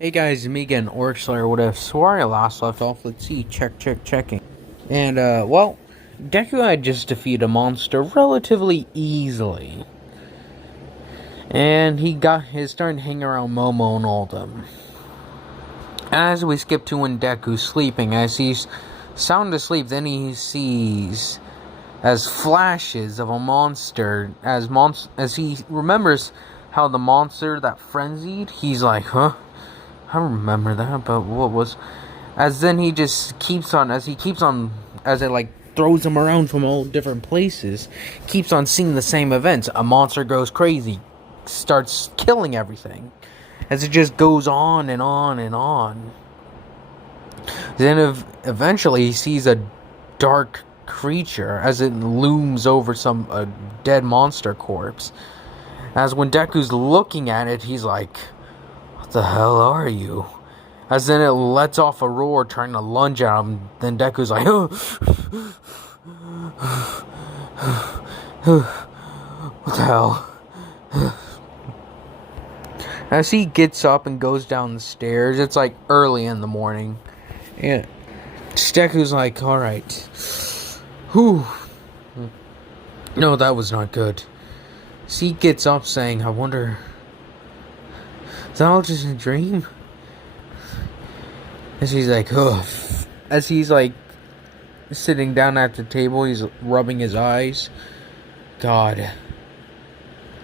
Hey guys, me again, Orcslayer. What if? So where I last left off, let's see, checking. And, well, Deku had just defeated a monster relatively easily. And he got his starting to hang around Momo and all them. As we skip to when Deku's sleeping, as he's sound asleep, then he sees as flashes of a monster, as he remembers how the monster that frenzied, he's like, huh? I remember that, but what was... As then he just keeps on, as it like throws him around from all different places, keeps on seeing the same events. A monster goes crazy, starts killing everything, as it just goes on and on and on. Then eventually he sees a dark creature as it looms over a dead monster corpse. As when Deku's looking at it, he's like, "What the hell are you?" As then it lets off a roar trying to lunge at him. Then Deku's like, what the hell? As he gets up and goes down the stairs, it's like early in the morning. And Deku's like, alright. Whew. No, that was not good. So he gets up saying, I wonder, is that all just a dream? As he's like, ugh. As he's like sitting down at the table, he's rubbing his eyes. God,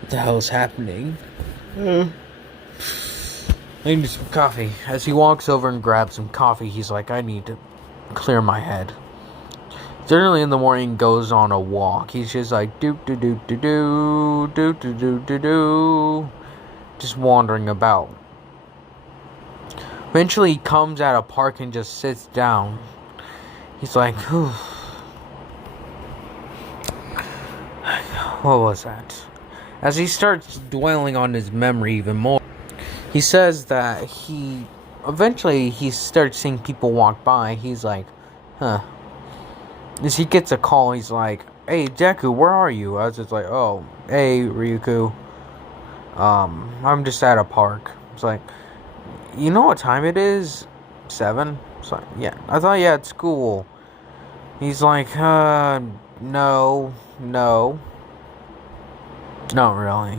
what the hell is happening? I need some coffee. As he walks over and grabs some coffee, he's like, I need to clear my head. It's early in the morning, goes on a walk. He's just like, do, just wandering about. Eventually, he comes at a park and just sits down. He's like, whew. What was that? As he starts dwelling on his memory even more, he says that eventually he starts seeing people walk by. He's like, huh. As he gets a call, he's like, hey, Deku, where are you? I was just like, oh, hey, Ryuku. I'm just at a park. It's like, you know what time it is? 7? It's like, yeah. I thought you had school. He's like, no. Not really.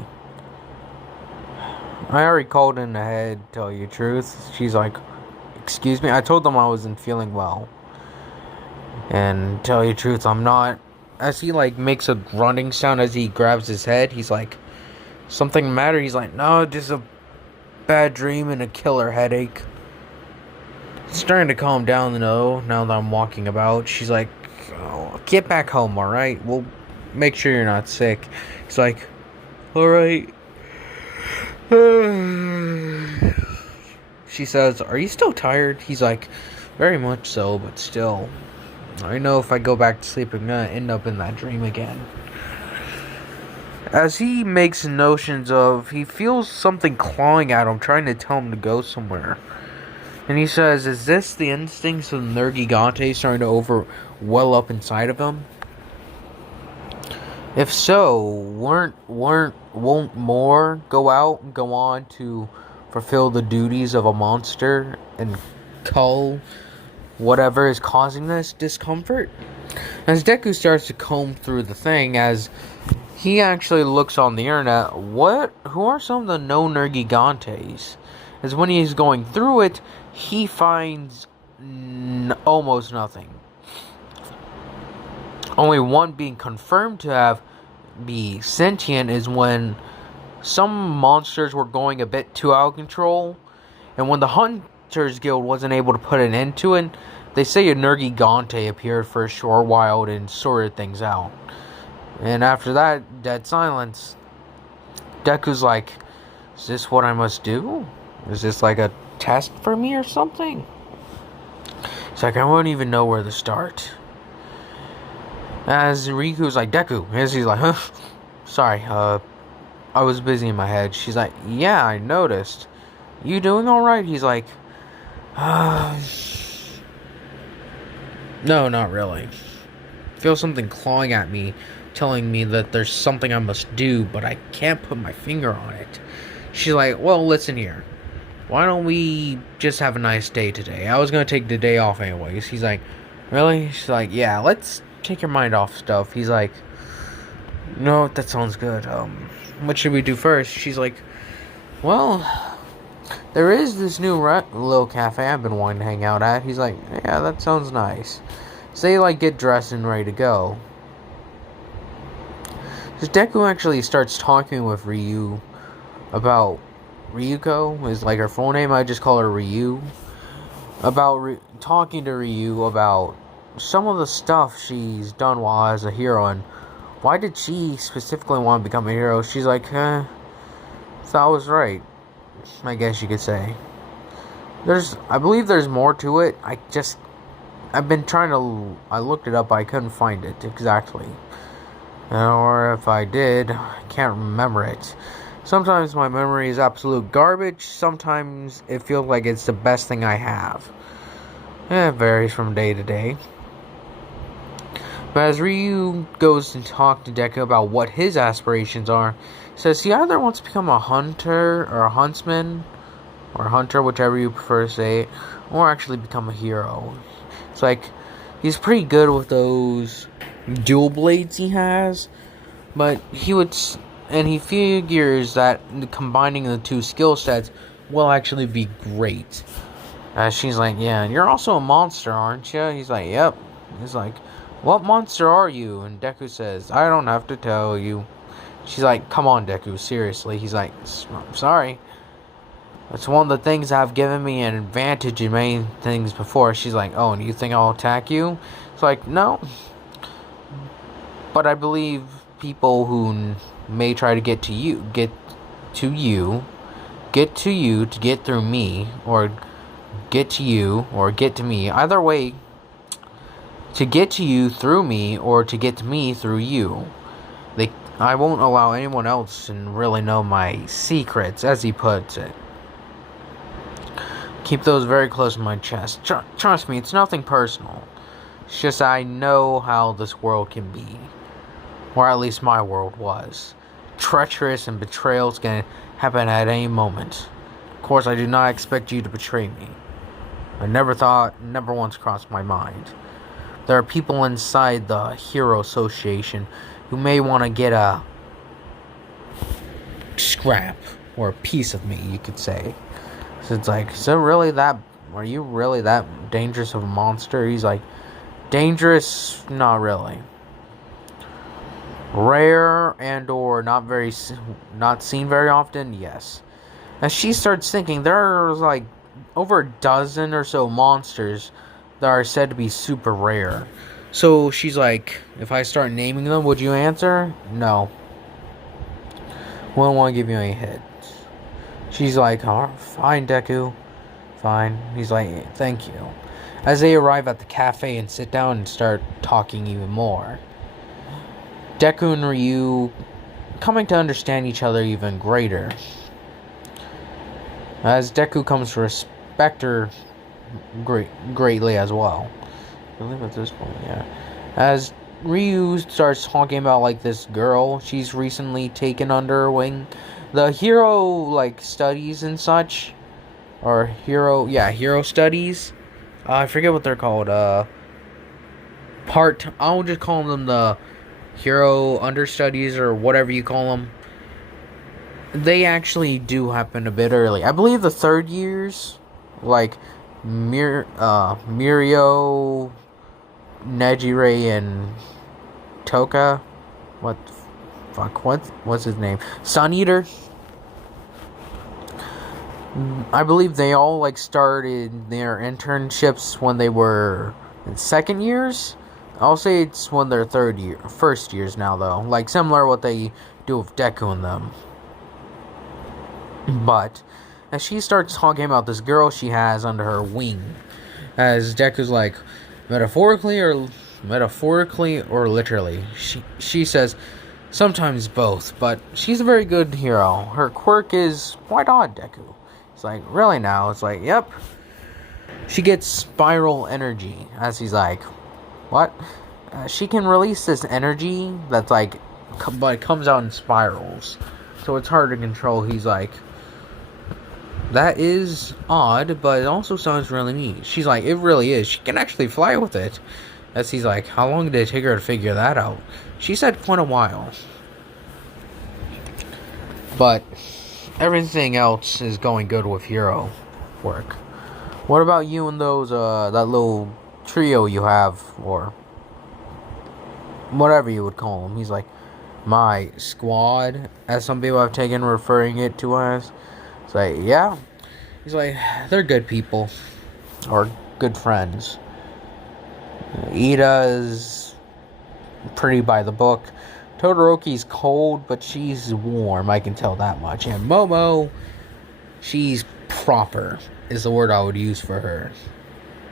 I already called in ahead, to tell you the truth. She's like, excuse me? I told them I wasn't feeling well. And tell you the truth, I'm not. As he like makes a grunting sound as he grabs his head, he's like, something the matter? He's like, no, just a bad dream and a killer headache. It's starting to calm down though, now that I'm walking about. She's like, oh, get back home, alright? We'll make sure you're not sick. He's like, alright. She says, are you still tired? He's like, very much so, but still. I know if I go back to sleep, I'm gonna end up in that dream again. As he makes notions of, he feels something clawing at him, trying to tell him to go somewhere. And he says, is this the instincts of the nerrgegante starting to well up inside of him? If so, won't more go out and go on to fulfill the duties of a monster and cull whatever is causing this discomfort? As Deku starts to comb through the thing, as he actually looks on the internet, who are some of the known nerrgegantes? As when he's going through it, he finds almost nothing. Only one being confirmed to be sentient is when some monsters were going a bit too out of control, and when the Hunters Guild wasn't able to put an end to it, they say a nerrgegante appeared for a short while and sorted things out. And after that, dead silence. Deku's like, is this what I must do? Is this like a test for me or something? It's like, I won't even know where to start. As Riku's like, Deku. As he's like, huh? Sorry, I was busy in my head. She's like, yeah, I noticed. You doing alright? He's like, no, not really. I feel something clawing at me, telling me that there's something I must do, but I can't put my finger on it. She's like, well, listen here. why don't we just have a nice day today? I was gonna take the day off anyways. He's like, really? She's like, yeah, let's take your mind off stuff. He's like, no, that sounds good. What should we do first? She's like, well, there is this new little cafe I've been wanting to hang out at. He's like, yeah, that sounds nice. So they like get dressed and ready to go. So Deku actually starts talking with Ryu about Ryuko is like her full name. I just call her Ryu. About talking to Ryu about some of the stuff she's done while as a hero and why did she specifically want to become a hero. She's like, thought I was right, I guess you could say. I believe there's more to it. I've been trying to, I looked it up, but I couldn't find it exactly. Or if I did, I can't remember it. Sometimes my memory is absolute garbage. Sometimes it feels like it's the best thing I have. It varies from day to day. But as Ryu goes to talk to Deku about what his aspirations are, he says he either wants to become a hunter or a huntsman, or hunter, whichever you prefer to say it, or actually become a hero. It's like, he's pretty good with those dual blades he has, but he figures that combining the two skill sets will actually be great. She's like, yeah, and you're also a monster, aren't you? He's like, yep. He's like, what monster are you? And Deku says, I don't have to tell you. She's like, come on, Deku, seriously. He's like, I'm sorry. It's one of the things that have given me an advantage in many things before. She's like, oh, and you think I'll attack you? It's like, no. But I believe people who may try to get to you to get through me, or get to you, or get to me. Either way, to get to you through me, or to get to me through you. I won't allow anyone else to really know my secrets, as he puts it. Keep those very close to my chest. Trust me, it's nothing personal. It's just I know how this world can be. Or at least my world was. Treacherous and betrayals can happen at any moment. Of course, I do not expect you to betray me. I never once crossed my mind. There are people inside the Hero Association who may want to get a scrap or a piece of me, you could say. So it's like, are you really that dangerous of a monster? He's like, dangerous? Not really. Rare and or not seen very often? Yes. As she starts thinking, there's like over a dozen or so monsters that are said to be super rare. So she's like, if I start naming them, would you answer? No. Wouldn't want to give you any hits. She's like, oh, fine, Deku. Fine. He's like, thank you. As they arrive at the cafe and sit down and start talking even more. Deku and Ryu coming to understand each other even greater. As Deku comes to respect her greatly as well. I believe at this point, yeah. As Ryu starts talking about like this girl she's recently taken under her wing, the hero like studies and such, or hero studies. I forget what they're called. I'll just call them the hero understudies or whatever you call them. They actually do happen a bit early. I believe the third years, like Mirio, Nejire, and Toka. What's his name? Sun Eater. I believe they all like started their internships when they were in second years. I'll say it's when they're first years now though. Like similar to what they do with Deku and them. But as she starts talking about this girl she has under her wing, as Deku's like, metaphorically or literally, she says sometimes both, but she's a very good hero. Her quirk is quite odd, Deku. It's like, really now? It's like, yep. She gets spiral energy, as he's like, what? She can release this energy that's like, but it comes out in spirals, so it's hard to control. He's like, That is odd, but it also sounds really neat. She's like, it really is. She can actually fly with it. As he's like, how long did it take her to figure that out? She said quite a while. But everything else is going good with hero work. What about you and those, that little trio you have, or whatever you would call them? He's like, my squad, as some people have taken referring it to as. It's like, yeah. He's like, they're good people. Or good friends. Ida's pretty by the book. Todoroki's cold, but she's warm. I can tell that much. And Momo, she's proper, is the word I would use for her.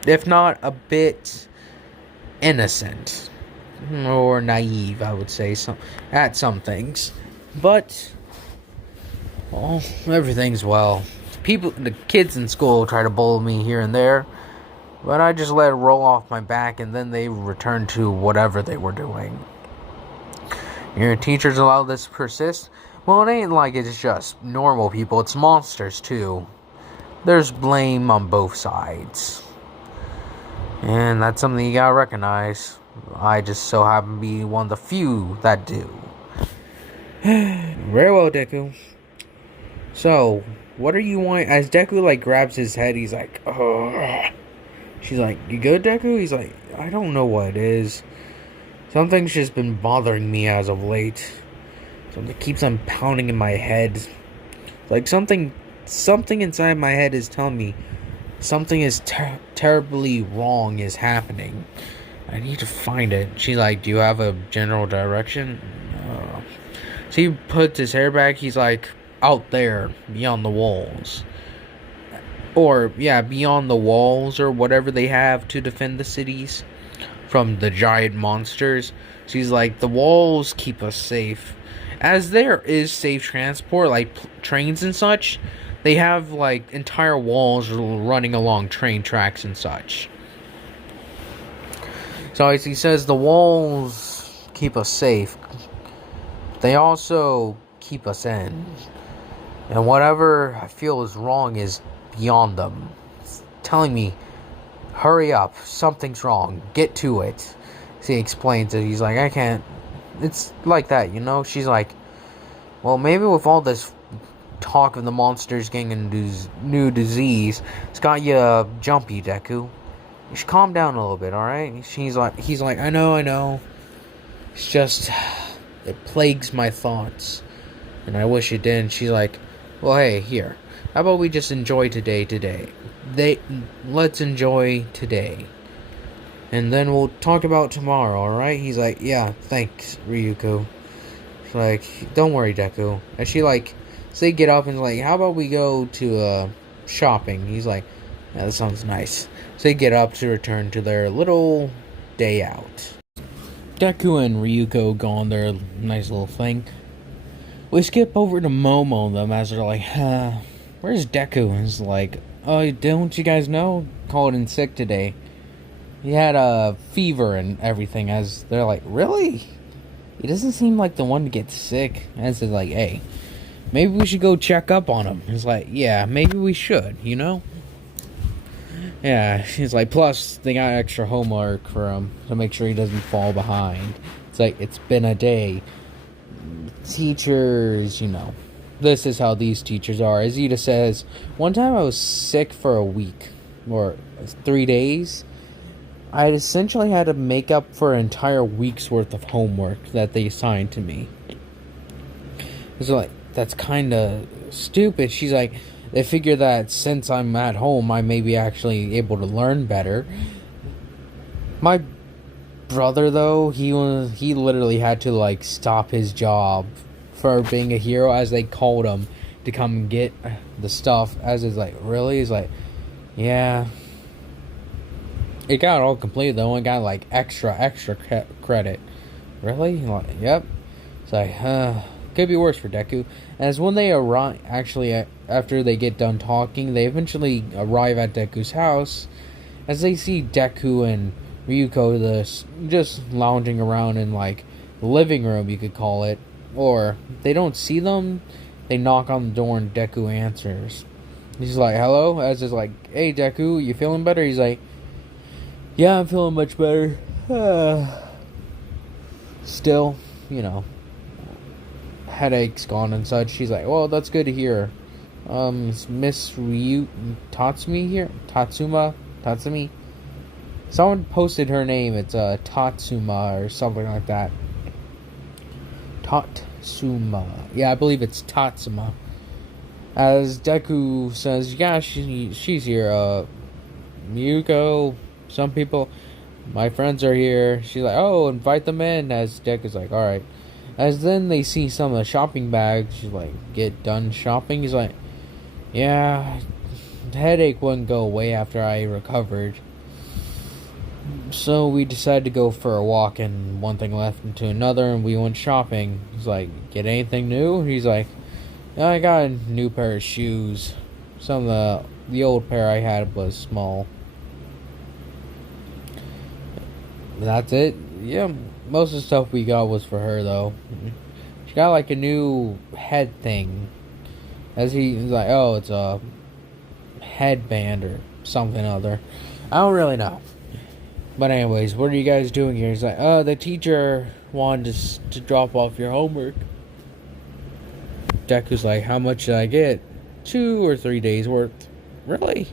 If not a bit innocent. Or naive, I would say, at some things. But, well, everything's well. The kids in school try to bully me here and there, but I just let it roll off my back, and then they return to whatever they were doing. Your teachers allow this to persist? Well, it ain't like it's just normal people, it's monsters too. There's blame on both sides. And that's something you gotta recognize. I just so happen to be one of the few that do. Very well, Deku. So, what are you wanting? As Deku, grabs his head, he's like, ugh. She's like, you good, Deku? He's like, I don't know what it is. Something's just been bothering me as of late. Something keeps on pounding in my head. Like, something inside my head is telling me something is terribly wrong is happening. I need to find it. She's like, do you have a general direction? So he puts his hair back. He's like, out there, beyond the walls. Or, yeah, beyond the walls or whatever they have to defend the cities from the giant monsters. She's like, the walls keep us safe. As there is safe transport, like trains and such, they have, entire walls running along train tracks and such. So as he says, the walls keep us safe. They also keep us in. And whatever I feel is wrong is beyond them. It's telling me, hurry up, something's wrong, get to it. So he explains it. He's like, I can't. It's like that, you know? She's like, well, maybe with all this talk of the monsters getting a new disease, it's got you jumpy, Deku. You should calm down a little bit, alright? He's like, I know. It's just, it plagues my thoughts. And I wish it didn't. She's like, well, hey, here. How about we just enjoy today? Let's enjoy today. And then we'll talk about tomorrow, alright? He's like, yeah, thanks, Ryuko. She's like, don't worry, Deku. And she, so they get up and like, how about we go to, shopping? He's like, yeah, that sounds nice. So they get up to return to their little day out. Deku and Ryuko go on their nice little thing. We skip over to Momo and them as they're like, where's Deku? And it's like, oh, don't you guys know? Called in sick today. He had a fever and everything. As they're like, really? He doesn't seem like the one to get sick. And it's like, hey, maybe we should go check up on him. It's like, yeah, maybe we should, you know? Yeah, she's like, plus they got extra homework for him to make sure he doesn't fall behind. It's like, it's been a day. Teachers, you know, this is how these teachers are. As Ida says, one time I was sick for a week or 3 days. I essentially had to make up for an entire week's worth of homework that they assigned to me. It's like, that's kind of stupid. She's like, they figure that since I'm at home, I may be actually able to learn better. My brother, though, he literally had to, stop his job for being a hero, as they called him, to come and get the stuff. As is like, really? He's like, yeah. It got all completed, though, and got, extra credit. Really? Yep. It's like, could be worse for Deku. As when they arrive, actually, after they get done talking, they eventually arrive at Deku's house. As they see Deku and Ryuko just lounging around in, the living room, you could call it. Or, they don't see them, they knock on the door and Deku answers. He's like, hello? As is like, hey, Deku, you feeling better? He's like, yeah, I'm feeling much better. Still, headache's gone and such. She's like, well, that's good to hear. Is Miss Ryu Tatsumi here? Tatsumi? Someone posted her name. It's Tatsuma or something like that. Tatsuma. Yeah, I believe it's Tatsuma. As Deku says, yeah, she's here. Miyuko, some people, my friends are here. She's like, oh, invite them in. As Deku's like, alright. As then they see some of the shopping bags. She's like, get done shopping? He's like, yeah, the headache wouldn't go away after I recovered. So we decided to go for a walk, and one thing led into another, and we went shopping. He's like, get anything new? He's like, yeah, I got a new pair of shoes. Some of the old pair I had was small. That's it. Yeah, most of the stuff we got was for her, though. She got like a new head thing. As he's like, oh, it's a headband or something other. I don't really know. But anyways, what are you guys doing here? He's like, oh, the teacher wanted to drop off your homework. Deku's like, how much did I get? 2 or 3 days worth. Really?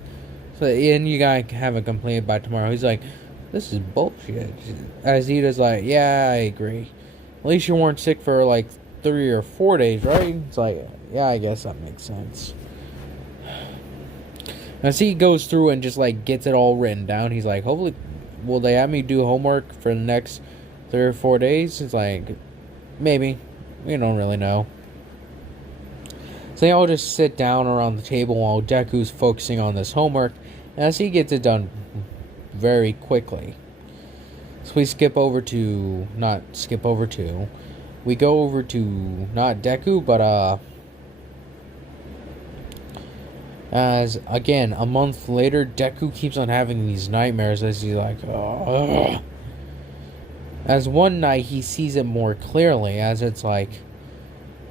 So, and you gotta have a complaint by tomorrow. He's like, this is bullshit. As Ida's like, yeah, I agree. At least you weren't sick for like 3 or 4 days, right? It's like, yeah, I guess that makes sense. As he goes through and just like gets it all written down, he's like, hopefully, will they have me do homework for the next 3 or 4 days? It's like, maybe. We don't really know. So they all just sit down around the table while Deku's focusing on this homework, as he gets it done very quickly. So we go over to not Deku, but as again a month later, Deku keeps on having these nightmares as he's like, ugh. As one night he sees it more clearly, as it's like,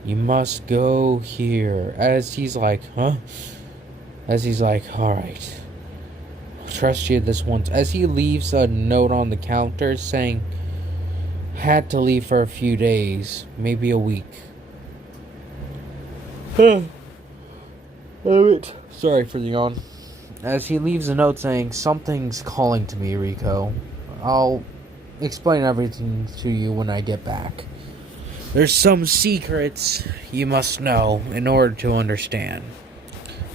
you must go here. As he's like, huh? As he's like, alright, I'll trust you this once. As he leaves a note on the counter saying, had to leave for a few days, maybe a week. Damn it. Sorry for the yawn. As he leaves a note saying, something's calling to me, Rico. I'll explain everything to you when I get back. There's some secrets you must know in order to understand.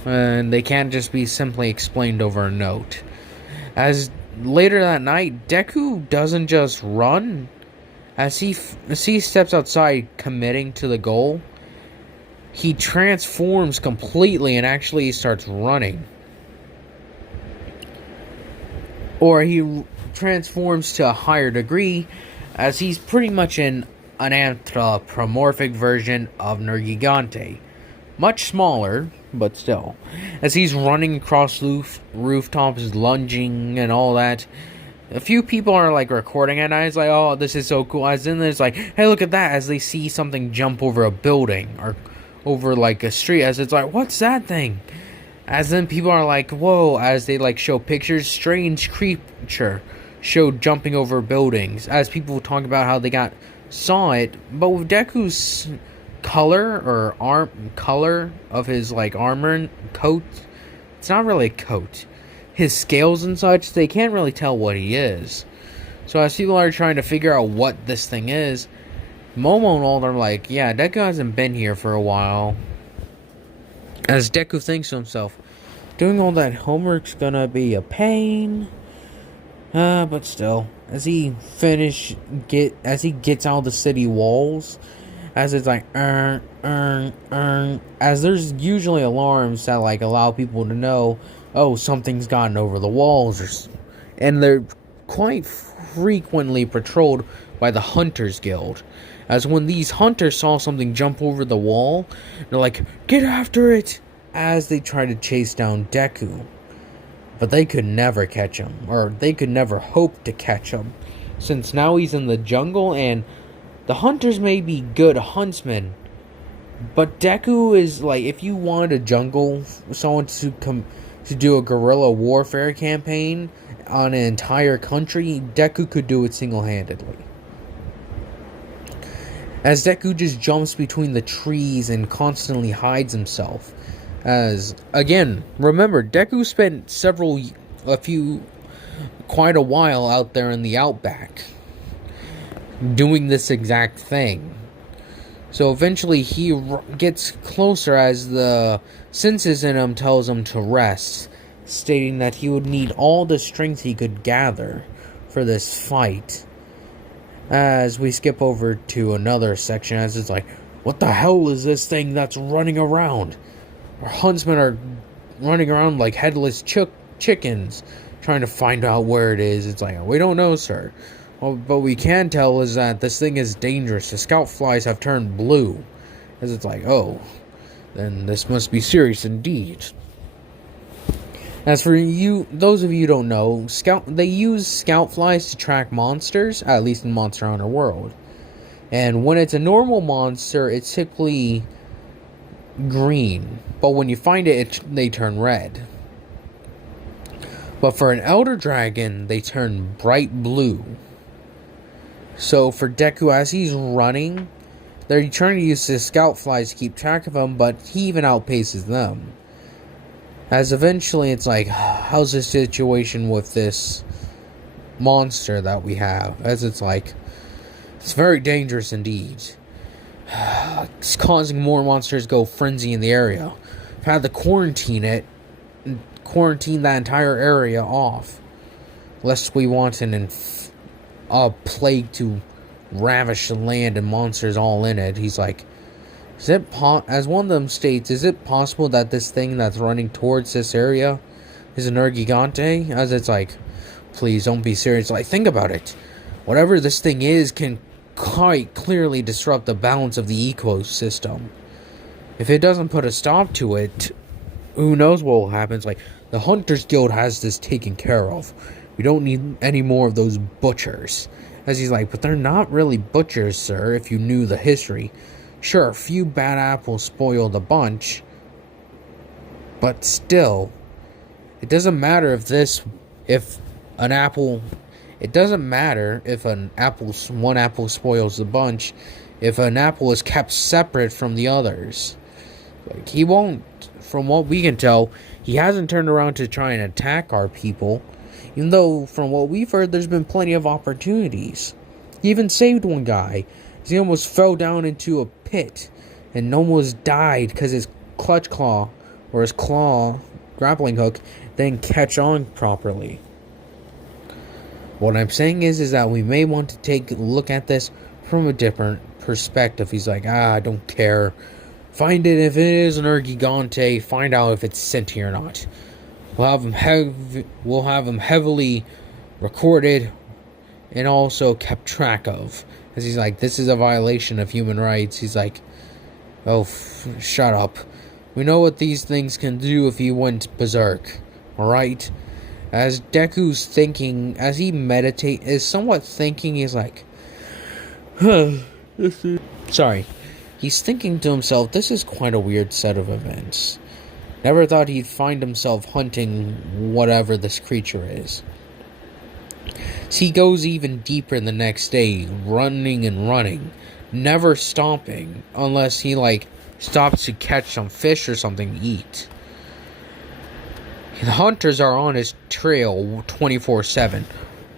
And they can't just be simply explained over a note. As later that night, Deku doesn't just run. As he steps outside committing to the goal, he transforms completely and actually starts running. Or he transforms to a higher degree, as he's pretty much an anthropomorphic version of nerrgegante. Much smaller, but still. As he's running across rooftops, lunging and all that. A few people are like recording it, and I was like, oh, this is so cool. As then there's like, hey, look at that, as they see something jump over a building or over like a street, as it's like, what's that thing? As then people are like, whoa, as they like show pictures, strange creature showed jumping over buildings, as people talk about how they saw it. But with Deku's color of his like armor and coat, it's not really a coat. His scales and such, they can't really tell what he is. So as people are trying to figure out what this thing is, Momo and all are like, yeah, Deku hasn't been here for a while. As Deku thinks to himself, doing all that homework's gonna be a pain. But still, as he gets out of the city walls, as it's like, as there's usually alarms that like allow people to know, oh, something's gotten over the walls, and they're quite frequently patrolled by the Hunters Guild. As when these hunters saw something jump over the wall, they're like, get after it, as they try to chase down Deku. But they could never catch him, or they could never hope to catch him, since now he's in the jungle, and the hunters may be good huntsmen, But Deku is like, if you wanted a jungle, someone to come to do a guerrilla warfare campaign on an entire country, Deku could do it single-handedly. As Deku just jumps between the trees and constantly hides himself. As, again, remember, Deku spent quite a while out there in the outback doing this exact thing. So eventually he gets closer as the senses in him tells him to rest, stating that he would need all the strength he could gather for this fight. As we skip over to another section, as it's like, what the hell is this thing that's running around? Our huntsmen are running around like headless chickens, trying to find out where it is. It's like, we don't know, sir. Well, but we can tell is that this thing is dangerous. The scout flies have turned blue. As it's like, oh, then this must be serious indeed. As for you, those of you who don't know, they use scout flies to track monsters, at least in Monster Hunter World. And when it's a normal monster, it's typically green. But when you find it, they turn red. But for an Elder Dragon, they turn bright blue. So for Deku, as he's running, they're trying to use the scout flies to keep track of him, but he even outpaces them. As eventually it's like, how's the situation with this monster that we have? As it's like, it's very dangerous indeed. It's causing more monsters to go frenzy in the area. I've had to quarantine that entire area off, lest we want a plague to ravish the land and monsters all in it. He's like, as one of them states, is it possible that this thing that's running towards this area is a nerrgegante? As it's like, please don't be serious. Like, think about it. Whatever this thing is can quite clearly disrupt the balance of the ecosystem. If it doesn't put a stop to it, who knows what will happen. It's like, the Hunters Guild has this taken care of. We don't need any more of those butchers. As he's like, but they're not really butchers, sir, if you knew the history. Sure, a few bad apples spoiled a bunch, but still, it doesn't matter if one apple spoils the bunch, if an apple is kept separate from the others. Like, he won't, from what we can tell, he hasn't turned around to try and attack our people, even though, from what we've heard, there's been plenty of opportunities. He even saved one guy. He almost fell down into a pit and almost died because his claw grappling hook didn't catch on properly. What I'm saying is that we may want to take a look at this from a different perspective. He's like, I don't care. Find it if it is an nerrgegante. Find out if it's sentient or not. We'll have him heavily recorded and also kept track of. Because he's like, this is a violation of human rights. He's like, oh, shut up. We know what these things can do if he went berserk. Alright? As Deku's thinking, as he is somewhat thinking, he's like, sorry. He's thinking to himself, this is quite a weird set of events. Never thought he'd find himself hunting whatever this creature is. So he goes even deeper the next day, running and running, never stopping, unless he, stops to catch some fish or something to eat. The hunters are on his trail 24/7,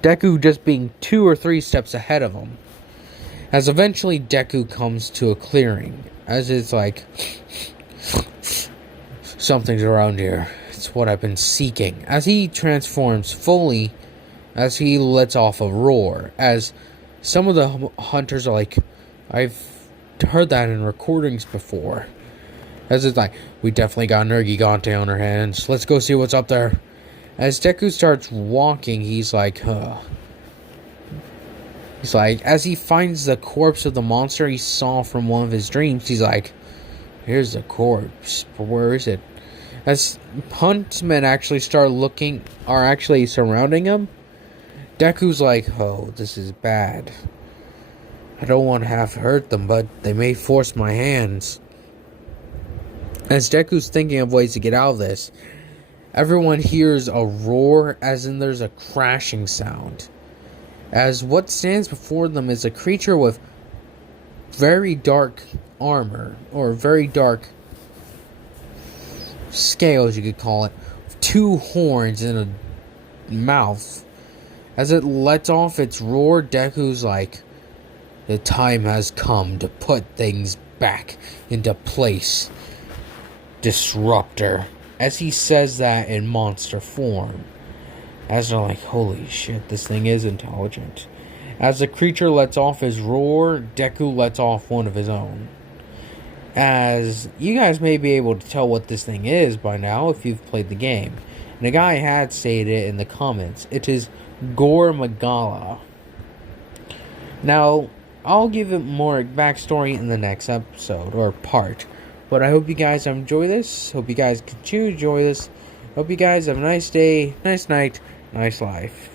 Deku just being 2 or 3 steps ahead of him. As eventually Deku comes to a clearing, as it's like, something's around here. It's what I've been seeking. As he transforms fully, as he lets off a roar, as some of the hunters are like, I've heard that in recordings before. As it's like, we definitely got nerrgegante on our hands. Let's go see what's up there. As Deku starts walking, he's like, He's like, as he finds the corpse of the monster he saw from one of his dreams, he's like, here's the corpse, but where is it? As huntsmen actually are actually surrounding him, Deku's like, oh, this is bad. I don't want to have to hurt them, but they may force my hands. As Deku's thinking of ways to get out of this, everyone hears a roar, as in there's a crashing sound. As what stands before them is a creature with very dark armor, or very dark scales, you could call it, with 2 horns and a mouth. As it lets off its roar, Deku's like, the time has come to put things back into place, Disruptor. As he says that in monster form. As they're like, holy shit, this thing is intelligent. As the creature lets off his roar, Deku lets off one of his own. As you guys may be able to tell what this thing is by now if you've played the game. And a guy had stated it in the comments. It is Gore Magala. Now, I'll give it more backstory in the next episode, or part. But I hope you guys enjoy this. Hope you guys continue to enjoy this. Hope you guys have a nice day, nice night, nice life.